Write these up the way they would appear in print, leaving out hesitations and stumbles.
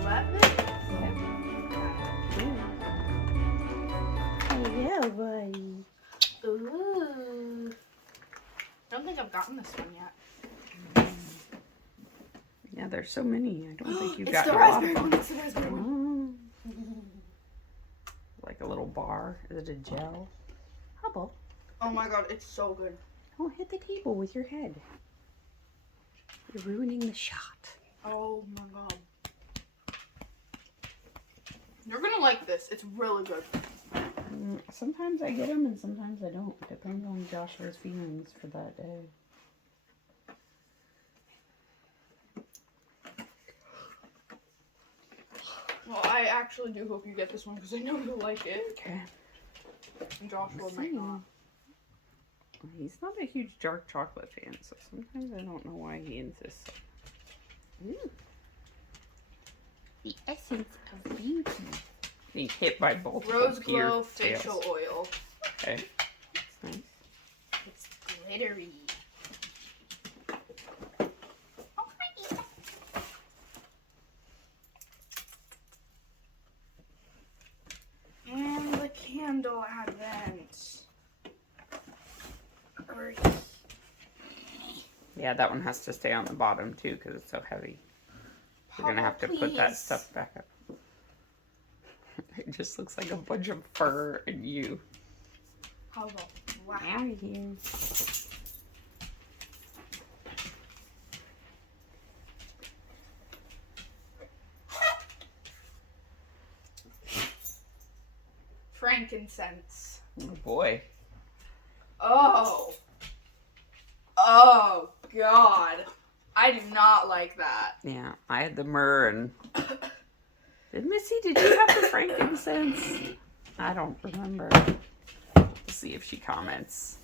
11? Yeah, buddy. Ooh. I don't think I've gotten this one yet. Yeah, there's so many. I don't think you've It's gotten the a lot of raspberry them. one. It's the raspberry one. Like a little bar. Is it a gel? Hubble. Oh my god, it's so good. Don't hit the table with your head. You're ruining the shot. Oh my god. You're gonna like this. It's really good. Sometimes I get them and sometimes I don't. Depends on Joshua's feelings for that day. Well, I actually do hope you get this one because I know you'll like it. Okay. And Joshua might not. He's not a huge dark chocolate fan, so sometimes I don't know why he insists. Ooh. The essence of beauty. Being hit by both Rose of the Pyrs Glow tails. facial oil. Okay. That's nice. It's glittery. And the candle advent. Yeah, that one has to stay on the bottom too because it's so heavy. You're gonna have to put that stuff back up. It just looks like a bunch of fur and you. How about wow. Out of here. Frankincense. Oh boy. Oh. Oh god. I do not like that. Yeah, I had the myrrh and... did you have the frankincense? I don't remember. Let's see if she comments.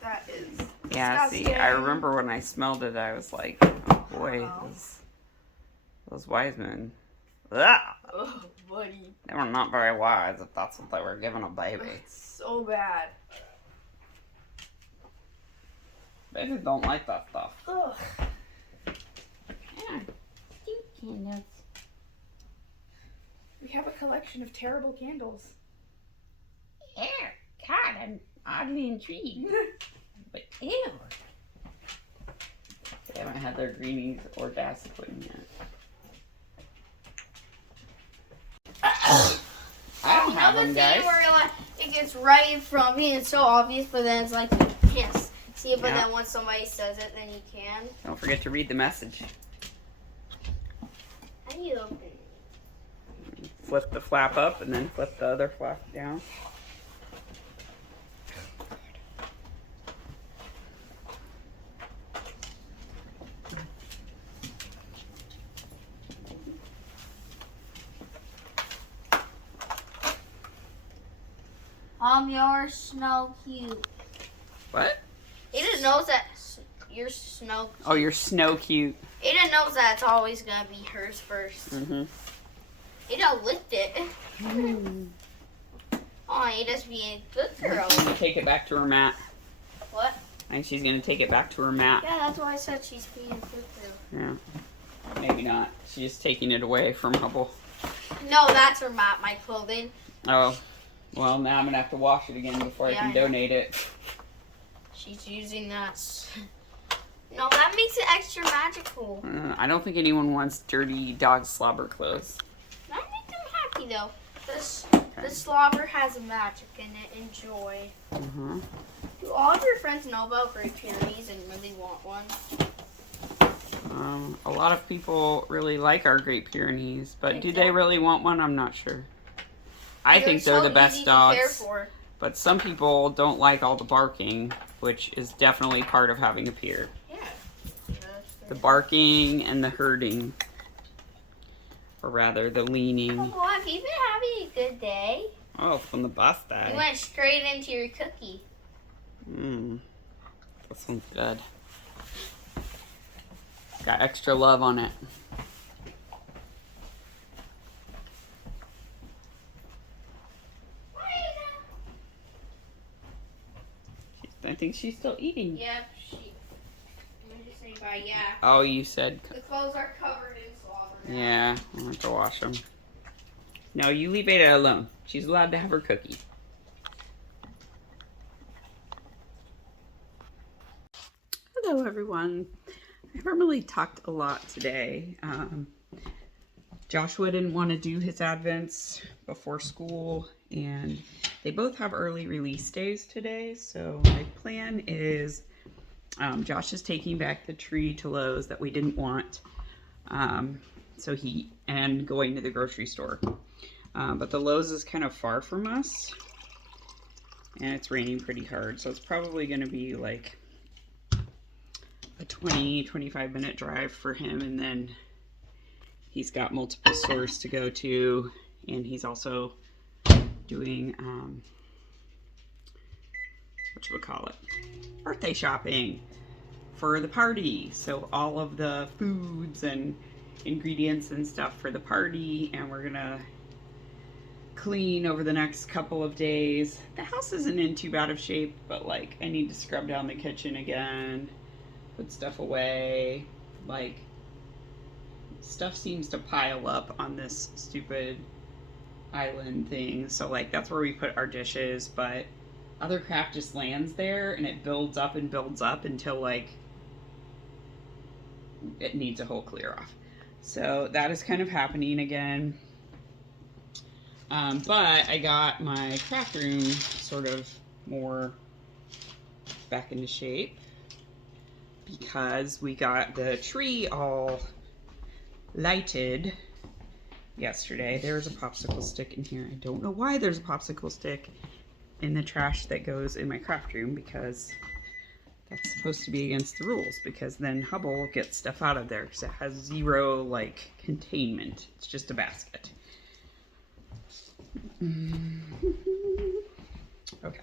That is Yeah, disgusting. see, I remember when I smelled it, I was like, oh boy, those wise men. Ugh. Oh, buddy. They were not very wise if that's what they were giving a baby. It's so bad. Babies don't like that stuff. Ugh. Yeah. Candles. We have a collection of terrible candles. Yeah, God, I'm oddly intrigued. But ew. They haven't had their greenies or gas pudding yet. I don't have them, guys. Where like it gets right from being it's so obvious, but then it's like you can't see it. But then once somebody says it, then you can. Don't forget to read the message. How do you open? Flip the flap up and then flip the other flap down. Your snow cute. What? Aiden knows that your snow. Cute. Oh, you're snow cute. Aiden knows that it's always gonna be hers first. Mm-hmm. Aiden licked it. Oh, Aiden's being a good girl. She's gonna take it back to her mat. What? I think she's gonna take it back to her mat. Yeah, that's why I said she's being a good girl. Yeah. Maybe not. She's just taking it away from Hubble. No, that's her mat, my clothing. Oh. Well, now I'm gonna have to wash it again before I can donate it. She's using that. No, that makes it extra magical. I don't think anyone wants dirty dog slobber clothes. That makes them happy though. The slobber has a magic in it and joy. Uh-huh. Do all of your friends know about Great Pyrenees and really want one? A lot of people really like our Great Pyrenees, but do they Exactly. really want one? I'm not sure. I think so they're the best easy to care dogs, for. but some people don't like all the barking, which is definitely part of having a Pyr. Yeah. The barking and the herding, or rather the leaning. Oh boy, have you been having a good day? Oh, from the bus You day. went straight into your cookie. This one's good. Got extra love on it. I think she's still eating. Yep, I'm just saying bye, yeah. Oh, you said... The clothes are covered in slobber Yeah, I'll have to wash them. No, you leave Ada alone. She's allowed to have her cookie. Hello, everyone. I haven't really talked a lot today. Joshua didn't want to do his Advents before school, and they both have early release days today. So my plan is Josh is taking back the tree to Lowe's that we didn't want. And going to the grocery store. But the Lowe's is kind of far from us, and it's raining pretty hard. So it's probably going to be like a 20-25 minute drive for him, and then he's got multiple stores to go to, and he's also doing birthday shopping for the party. So all of the foods and ingredients and stuff for the party, and we're gonna clean over the next couple of days. The house isn't in too bad of shape, but like I need to scrub down the kitchen again, put stuff away. Like, stuff seems to pile up on this stupid island thing. So like that's where we put our dishes, but other crap just lands there and it builds up and builds up until like it needs a whole clear off. So that is kind of happening again. But I got my craft room sort of more back into shape because we got the tree all lighted yesterday. There's a popsicle stick in here. I don't know why there's a popsicle stick in the trash that goes in my craft room, because that's supposed to be against the rules, because then Hubble gets stuff out of there because it has zero like containment. It's just a basket. Okay.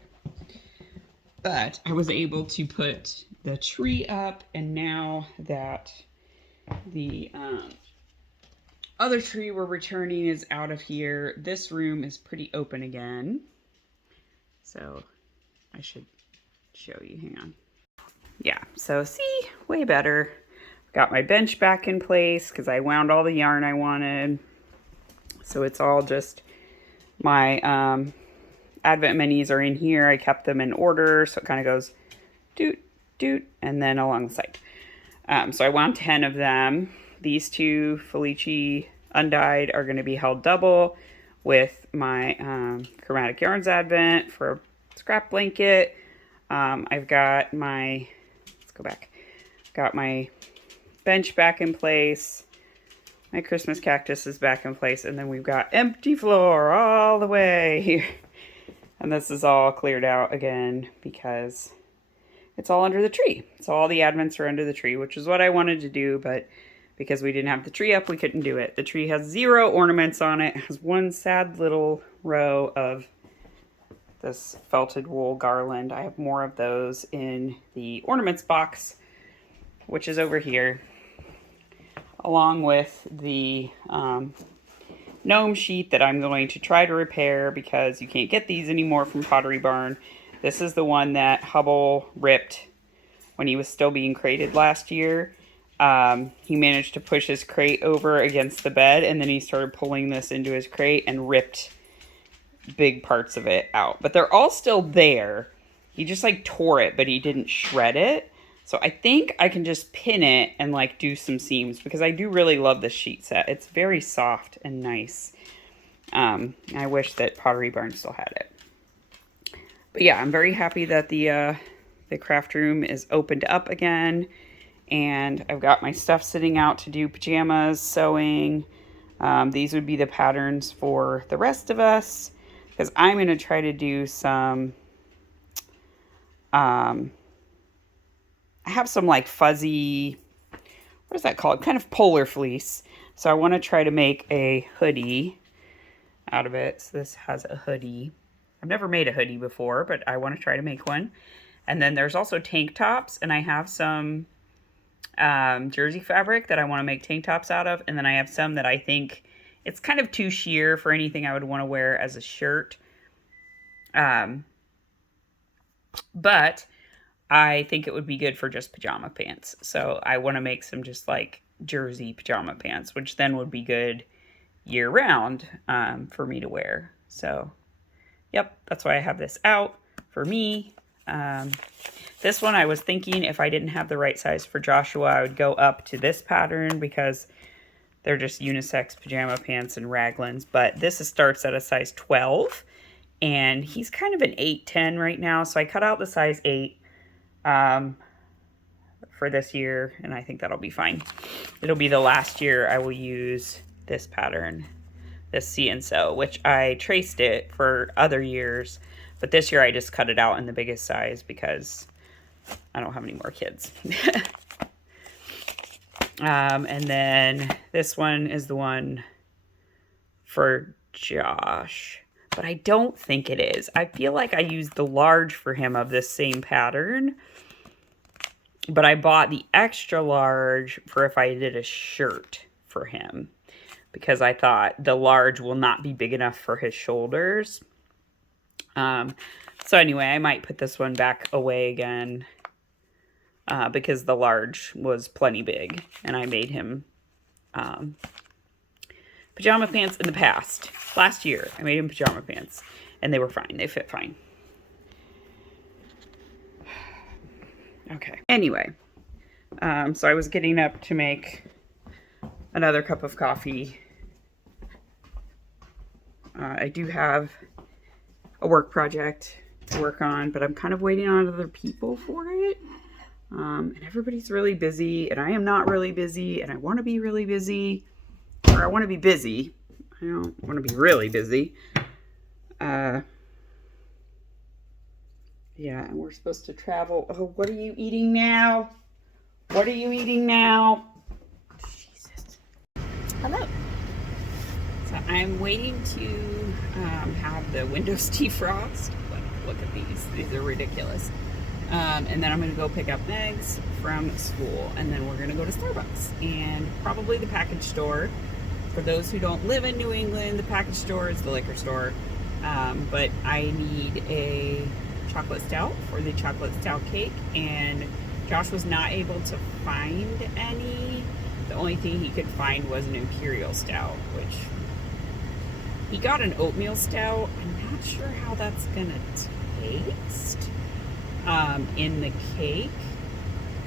But I was able to put the tree up, and now that the other tree we're returning is out of here, this room is pretty open again. So I should show you. Hang on. Yeah, so see, way better. Got my bench back in place because I wound all the yarn I wanted. So it's all just my Advent minis are in here. I kept them in order, so it kind of goes doot, doot, and then along the side. So I wound 10 of them. These two Felici undyed are going to be held double with my Chromatic Yarns Advent for a scrap blanket. I've got my, let's go back, got my bench back in place. My Christmas cactus is back in place, and then we've got empty floor all the way here. And this is all cleared out again because it's all under the tree. So all the Advents are under the tree, which is what I wanted to do, but because we didn't have the tree up, we couldn't do it. The tree has 0 ornaments on it. It has one sad little row of this felted wool garland. I have more of those in the ornaments box, which is over here, along with the gnome sheet that I'm going to try to repair because you can't get these anymore from Pottery Barn. This is the one that Hubble ripped when he was still being crated last year. He managed to push his crate over against the bed, and then he started pulling this into his crate and ripped big parts of it out. But they're all still there. He just like tore it, but he didn't shred it. So I think I can just pin it and like do some seams, because I do really love this sheet set. It's very soft and nice. I wish that Pottery Barn still had it. But yeah, I'm very happy that the craft room is opened up again. And I've got my stuff sitting out to do pajamas, sewing. These would be the patterns for the rest of us, because I'm going to try to do some, I have some like fuzzy, what is that called? Kind of polar fleece. So I want to try to make a hoodie out of it. So this has a hoodie. I've never made a hoodie before, but I want to try to make one. And then there's also tank tops, and I have some jersey fabric that I want to make tank tops out of, and then I have some that I think it's kind of too sheer for anything I would want to wear as a shirt, but I think it would be good for just pajama pants. So I want to make some just like jersey pajama pants, which then would be good year round for me to wear. So, yep, that's why I have this out for me. This one I was thinking if I didn't have the right size for Joshua, I would go up to this pattern because they're just unisex pajama pants and raglans. But this starts at a size 12, and he's kind of an 8-10 right now. So I cut out the size 8 for this year, and I think that'll be fine. It'll be the last year I will use this pattern, this See and Sew, which I traced it for other years. But this year I just cut it out in the biggest size because I don't have any more kids. And then this one is the one for Josh, but I don't think it is. I feel like I used the large for him of this same pattern, but I bought the extra large for if I did a shirt for him because I thought the large will not be big enough for his shoulders. So anyway, I might put this one back away again because the large was plenty big, and I made him pajama pants in the past. Last year, I made him pajama pants, and they were fine. They fit fine. Okay. Anyway, so I was getting up to make another cup of coffee. I do have a work project to work on, but I'm kind of waiting on other people for it. And everybody's really busy, and I am not really busy, and I want to be really busy, or I want to be busy. I don't want to be really busy. Yeah, and we're supposed to travel. Oh, what are you eating now? What are you eating now? Jesus. Hello. So I'm waiting to have the Windows defrost. Look at these. These are ridiculous. And then I'm going to go pick up Megs from school. And then we're going to go to Starbucks. And probably the package store. For those who don't live in New England, the package store is the liquor store. But I need a chocolate stout for the chocolate stout cake. And Josh was not able to find any. The only thing he could find was an imperial stout, which he got an oatmeal stout. I'm not sure how that's going to taste in the cake.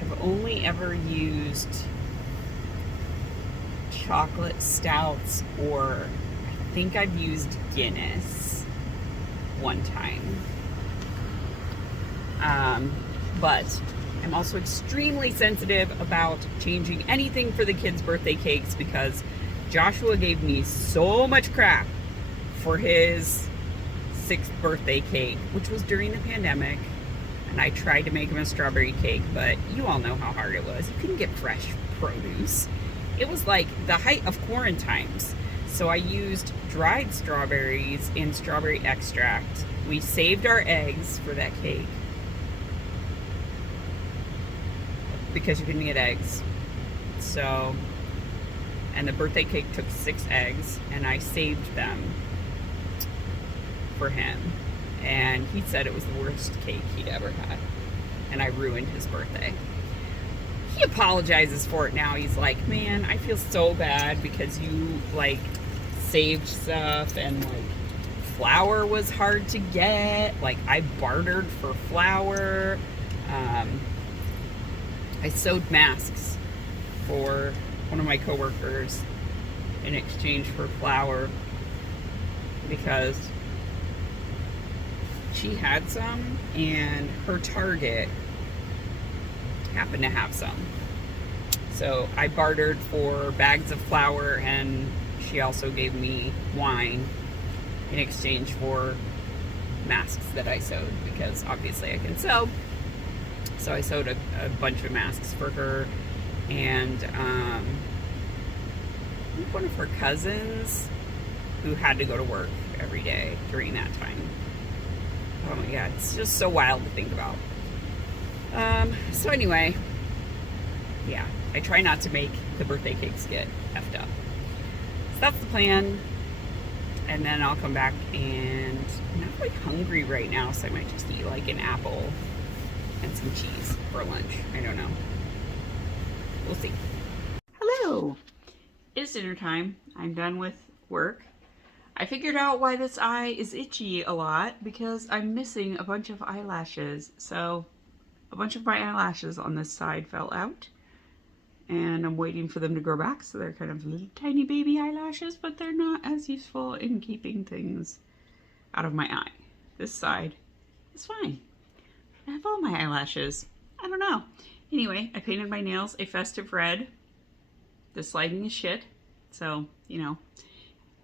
I've only ever used chocolate stouts, or I think I've used Guinness one time. But I'm also extremely sensitive about changing anything for the kids' birthday cakes because Joshua gave me so much crap for his 6th birthday cake, which was during the pandemic. And I tried to make him a strawberry cake, but you all know how hard it was. You couldn't get fresh produce. It was like the height of quarantines. So I used dried strawberries in strawberry extract. We saved our eggs for that cake because you couldn't get eggs. So, and the birthday cake took 6 eggs, and I saved them for him. And he said it was the worst cake he'd ever had. And I ruined his birthday. He apologizes for it now. He's like, man, I feel so bad because you, like, saved stuff and, like, flour was hard to get. Like, I bartered for flour. I sewed masks for one of my coworkers in exchange for flour because she had some and her Target happened to have some. So I bartered for bags of flour, and she also gave me wine in exchange for masks that I sewed because obviously I can sew. So I sewed a bunch of masks for her, and one of her cousins who had to go to work every day during that time. Oh my god, it's just so wild to think about. So anyway, yeah, I try not to make the birthday cakes get effed up. So that's the plan. And then I'll come back, and I'm not quite hungry right now, so I might just eat like an apple and some cheese for lunch. I don't know. We'll see. Hello. So, it's dinner time. I'm done with work. I figured out why this eye is itchy a lot because I'm missing a bunch of eyelashes. So, a bunch of my eyelashes on this side fell out. And I'm waiting for them to grow back. So, they're kind of little tiny baby eyelashes, but they're not as useful in keeping things out of my eye. This side is fine. I have all my eyelashes. I don't know. Anyway, I painted my nails a festive red. This lighting is shit. So, you know,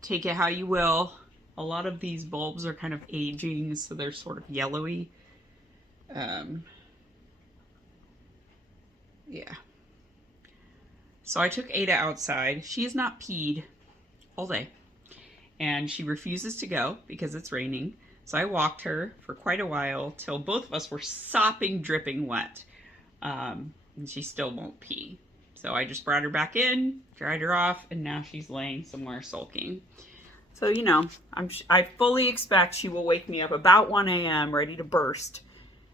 take it how you will. A lot of these bulbs are kind of aging, so they're sort of yellowy. Yeah. So I took Ada outside. She has not peed all day. And she refuses to go because it's raining. So I walked her for quite a while till both of us were sopping, dripping wet. And she still won't pee. So I just brought her back in, dried her off, and now she's laying somewhere sulking. So, you know, I fully expect she will wake me up about 1 a.m. ready to burst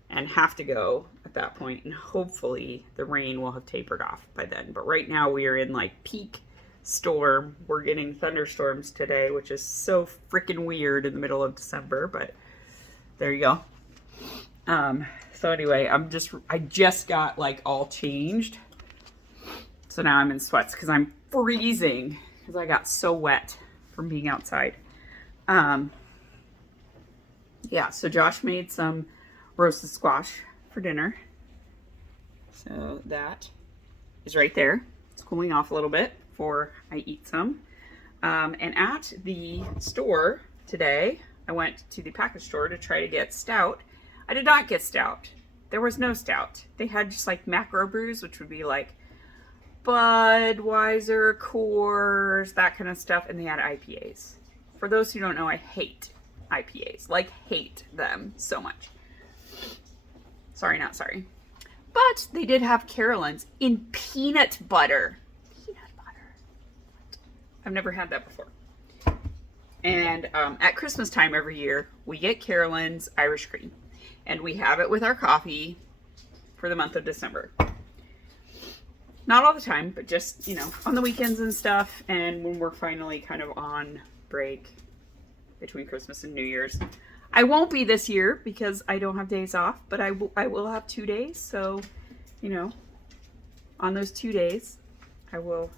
and have to go at that point. And hopefully the rain will have tapered off by then. But right now we are in like peak storm. We're getting thunderstorms today, which is so freaking weird in the middle of December, but there you go. So anyway, I just got like all changed. So now I'm in sweats because I'm freezing because I got so wet from being outside. Yeah, so Josh made some roasted squash for dinner. So that is right there. It's cooling off a little bit before I eat some. And at the store today, I went to the package store to try to get stout. I did not get stout. There was no stout. They had just like macro brews, which would be like Budweiser, Coors, that kind of stuff. And they had IPAs. For those who don't know, I hate IPAs. Like, hate them so much. Sorry, not sorry. But they did have Carolyn's in peanut butter. I've never had that before. And at Christmas time every year, we get Carolyn's Irish Cream. And we have it with our coffee for the month of December. Not all the time, but just, you know, on the weekends and stuff. And when we're finally kind of on break between Christmas and New Year's. I won't be this year because I don't have days off, but I will have 2 days. So, you know, on those 2 days, I will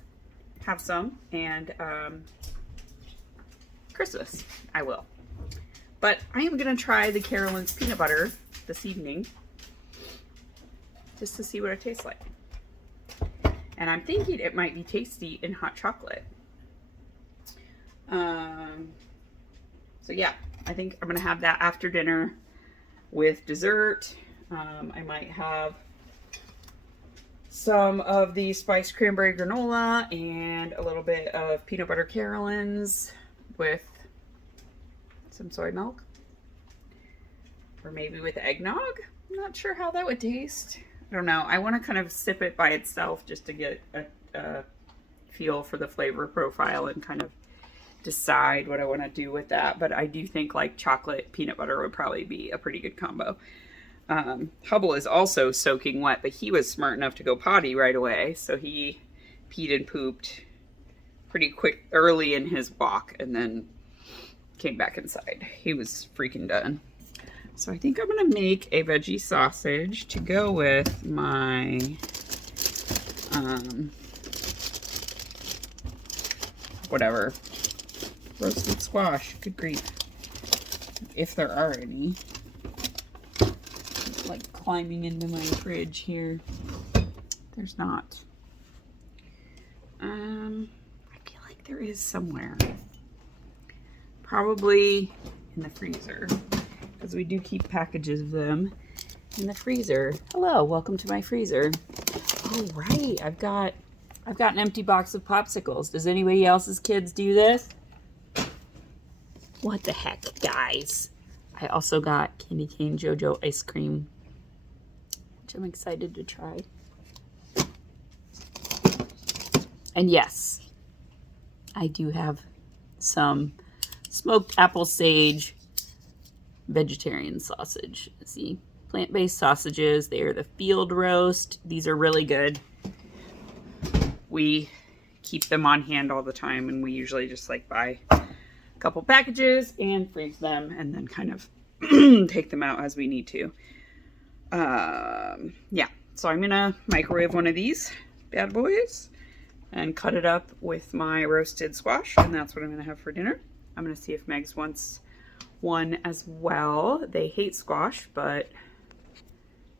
have some, and Christmas I will. But I am gonna try the Carolyn's peanut butter this evening just to see what it tastes like. And I'm thinking it might be tasty in hot chocolate. So yeah, I think I'm gonna have that after dinner with dessert. I might have some of the spiced cranberry granola and a little bit of peanut butter Carolyn's with some soy milk. Or maybe with eggnog. I'm not sure how that would taste. I don't know. I want to kind of sip it by itself just to get a feel for the flavor profile and kind of decide what I want to do with that. But I do think like chocolate peanut butter would probably be a pretty good combo. Hubble is also soaking wet, but he was smart enough to go potty right away. So he peed and pooped pretty quick early in his walk and then came back inside. He was freaking done. So I think I'm going to make a veggie sausage to go with my whatever, roasted squash. Good grief. If there are any. Like climbing into my fridge here. There's not. I feel like there is somewhere. Probably in the freezer. Because we do keep packages of them in the freezer. Hello, welcome to my freezer. Oh right, I've got an empty box of popsicles. Does anybody else's kids do this? What the heck, guys? I also got candy cane JoJo ice cream, which I'm excited to try. And yes, I do have some smoked apple sage vegetarian sausage. See, plant-based sausages. They are the field roast. These are really good. We keep them on hand all the time, and we usually just like buy a couple packages and freeze them and then kind of take them out as we need to. Yeah, so I'm gonna microwave one of these bad boys and cut it up with my roasted squash, and that's what I'm gonna have for dinner. I'm gonna see if Megs wants one as well. They hate squash, but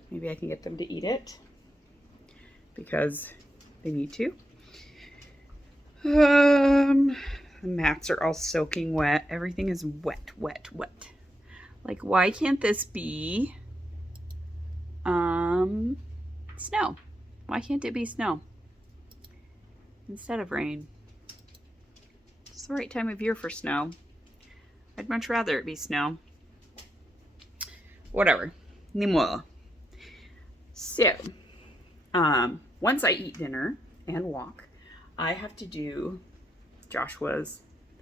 maybe I can get them to eat it because they need to. The mats are all soaking wet. Everything is wet, wet, wet. Like, why can't this be snow? Why can't it be snow instead of rain? It's the right time of year for snow. I'd much rather it be snow. Whatever. Ni modo. So, once I eat dinner and walk, I have to do Joshua's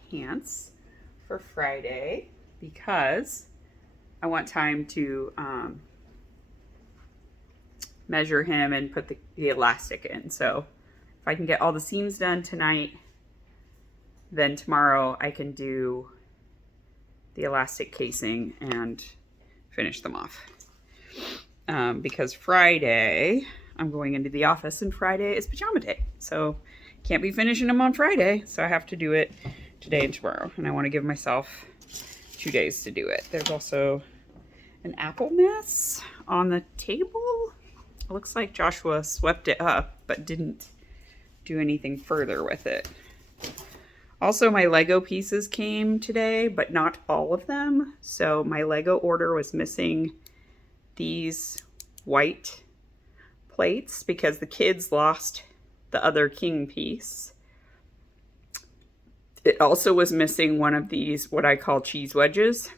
pants for Friday because I want time to measure him and put the elastic in. So if I can get all the seams done tonight, then tomorrow I can do the elastic casing and finish them off. Because Friday, I'm going into the office, and Friday is pajama day. So can't be finishing them on Friday. So I have to do it today and tomorrow. And I want to give myself 2 days to do it. There's also an apple mess on the table. It looks like Joshua swept it up, but didn't do anything further with it. Also, my Lego pieces came today, but not all of them. So my Lego order was missing these white plates because the kids lost the other king piece. It also was missing one of these, what I call cheese wedges.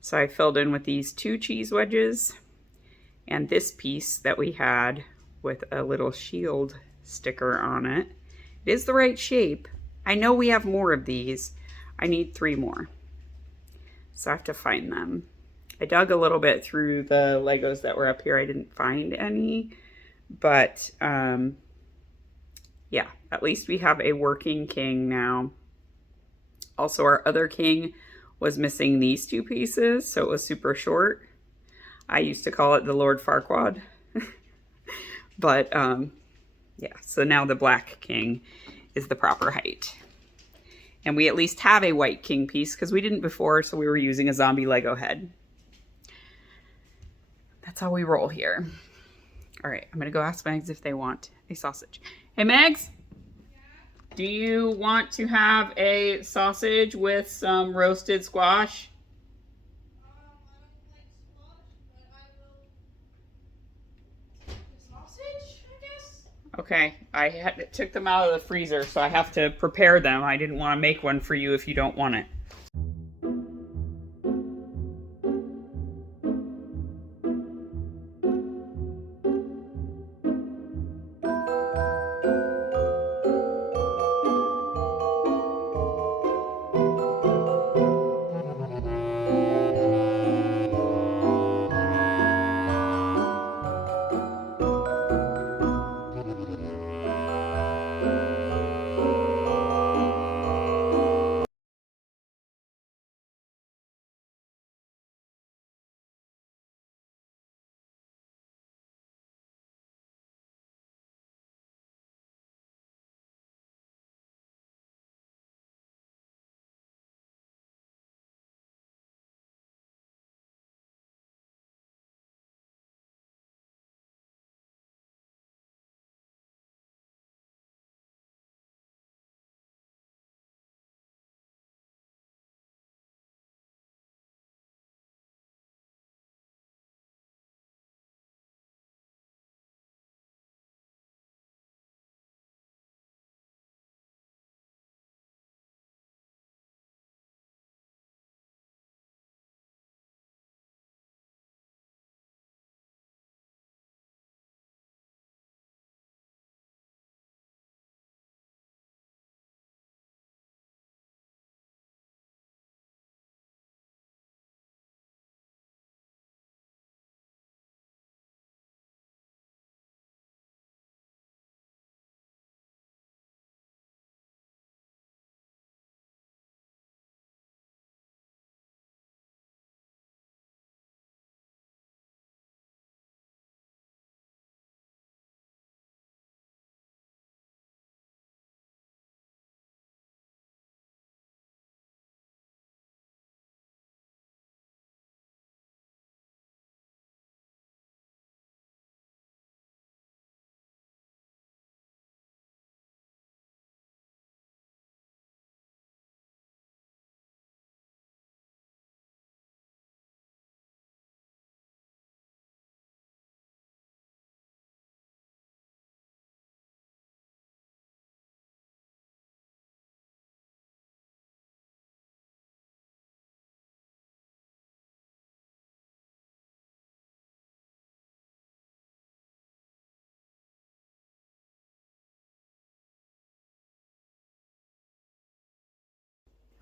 So I filled in with these 2 cheese wedges and this piece that we had with a little shield sticker on it. It is the right shape. I know we have more of these. I need 3 more. So I have to find them. I dug a little bit through the Legos that were up here. I didn't find any, but yeah, at least we have a working king now. Also, our other king was missing these 2 pieces, so it was super short. I used to call it the Lord Farquaad. But yeah, so now the black king is the proper height. And we at least have a white king piece because we didn't before, so we were using a zombie Lego head. That's how we roll here. All right, I'm gonna go ask Megs if they want a sausage. Hey, Megs? Do you want to have a sausage with some roasted squash? I don't like squash, but I will. Sausage, I guess? Okay, I took them out of the freezer, so I have to prepare them. I didn't want to make one for you if you don't want it.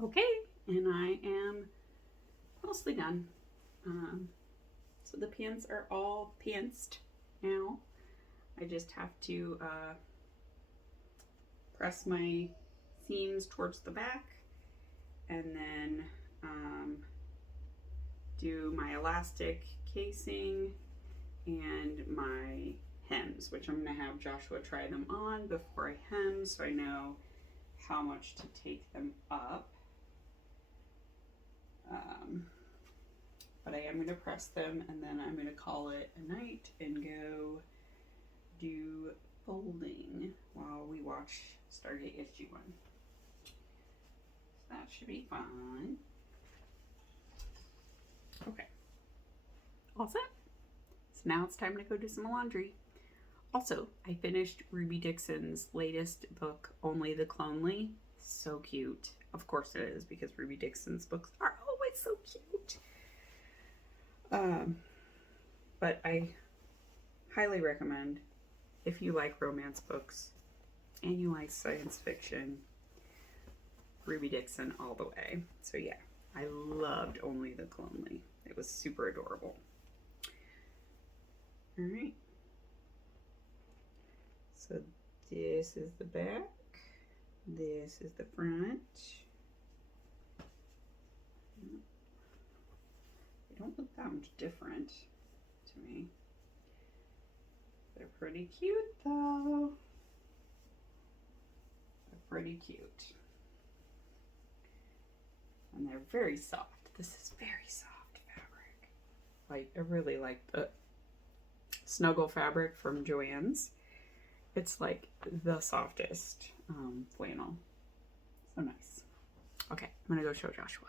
Okay, and I am mostly done. So the pants are all pantsed now. I just have to press my seams towards the back and then do my elastic casing and my hems, which I'm going to have Joshua try them on before I hem so I know how much to take them up. But I am going to press them and then I'm going to call it a night and go do folding while we watch Stargate SG-1. So that should be fun. Okay. All set? So now it's time to go do some laundry. Also, I finished Ruby Dixon's latest book, Only the Clonely. So cute. Of course it is, because Ruby Dixon's books are always so cute. But I highly recommend, if you like romance books and you like science fiction, Ruby Dixon all the way. So yeah, I loved Only the Clonely. It was super adorable. All right. So this is the back. This is the front. They don't look that much different to me. They're pretty cute though. They're pretty cute. And they're very soft. This is very soft fabric. Like, I really like the Snuggle fabric from Joann's. It's like the softest flannel. So nice. Okay, I'm gonna go show Joshua.